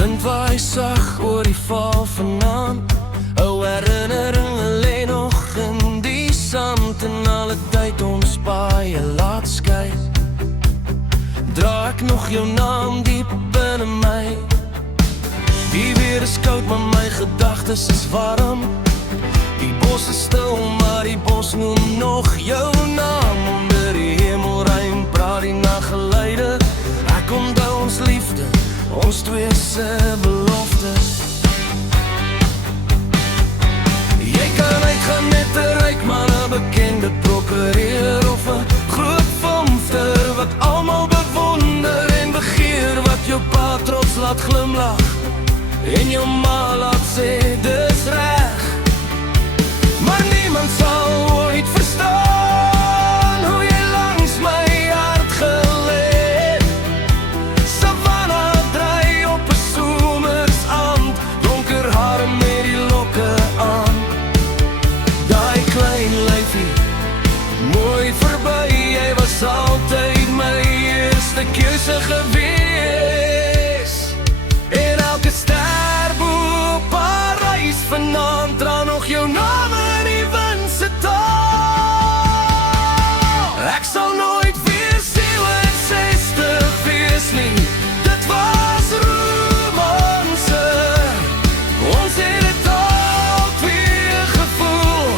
Wind waai sag oor die val vanaand. Ou herinneringe lê nog in die sand. En alle tyd ons paie laat skei, dra ek nog jou naam diep binne my. Die weer is koud, maar my gedagtes is warm. Die bos is stil, maar die bos noem nog jou naam. Onder die hemelruim praat die nachtgeluide. Ek onthou ons liefde, ons twee se beloftes. Jy kan uitgaan met 'n ryk man, 'n bekende prokureur of 'n groot vomfter wat almal bewonder en begeer, wat jou pa trots laat glimlag en jou ma laat sê dis reg. Maar niemand sal ooit verstaan hoe jy langs my hart geleef. Savannah draai op 'n somersaand, donker hare met die lokke aan. Daai klein lyfie, mooi verby, jy was altyd my eerste keuse gewees. En elke ster bo Parys vanaand dra nog jou naam in die wind se taal. Ek sal nooit weer 67 wees nie, dit was romanse. Ons het het al twee gevoel,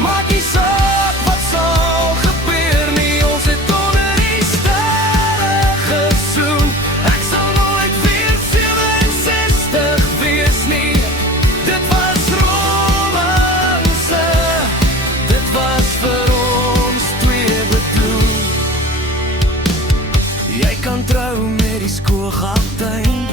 maak nie saak wat sal gebeur nie, ons het onder die sterre gesoen. Ek sal nooit weer 67 wees nie, dit was romanse. Dit was vir ons twee bedoel. Jy kan trou met die skoolkaptein,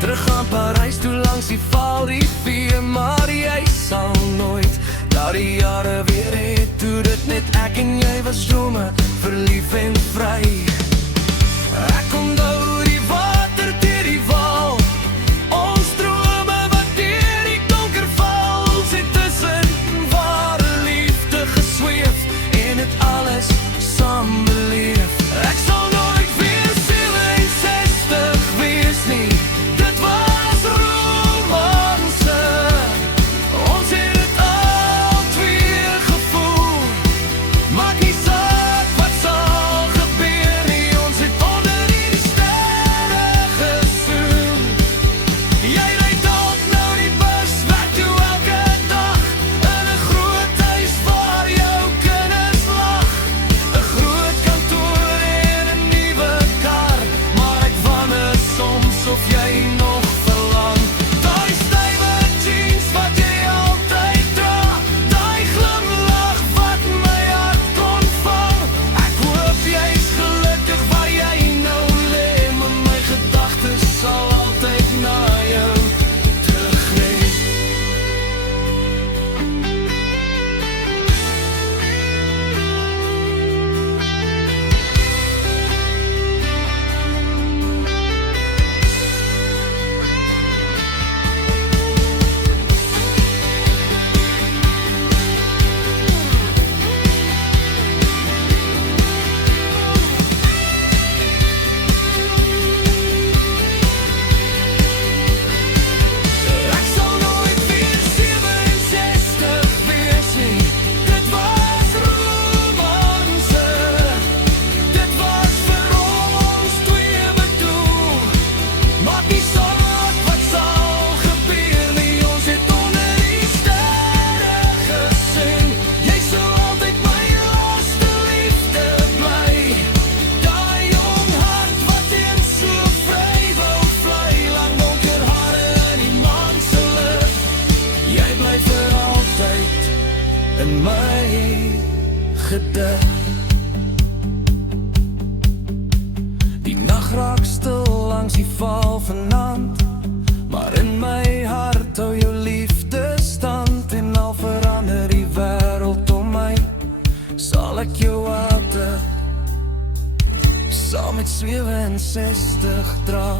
terug aan Parys toe langs die Valrivier, maar jy sal nooit daardie jare weer hê, toe dit net ek en jy was drome, verlief en vry. Ek onthou die water deur die wal, ons drome wat deur die donker val. Ons het tussen ware liefde gesweef en het alles saam beleef. Ek sal nooit weer 67 wees nie, dit was romanse. Ons het het al twee gevoel, maak nie saak wat sal gebeur nie, ons het onder die sterre gesoen. Jy ry dalk nou die bus weg toe elke dag, in 'n groot huis waar jou kinders lag, 'n groot kantoor en 'n nuwe kar, maar ek wonder soms of jy nog verlang. Daai stywe jeans wat jy altyd dra, daai glimlach wat my hart kon vang. Ek hoop jy's gelukkig waar jy nou lê, maar my gedagtes sal altyd na jou terugreis. Ek sal nooit weer 67 wees nie, dit was romanse. Dit was vir ons twee bedoel, maak nie saak wat sal gebeur nie, ons het onder die sterre gesing. Jy sou altyd my laaste liefde bly, daai jong hart wat eens so vry wou vly, lang donker hare in die maan se lig. Jy bly vir altyd in my gedig. Die nag raak stil langs die val vanaand, maar in my hart hou jou liefde stand. En al verander die wêreld om my, sal ek jou altyd saam met 67 dra.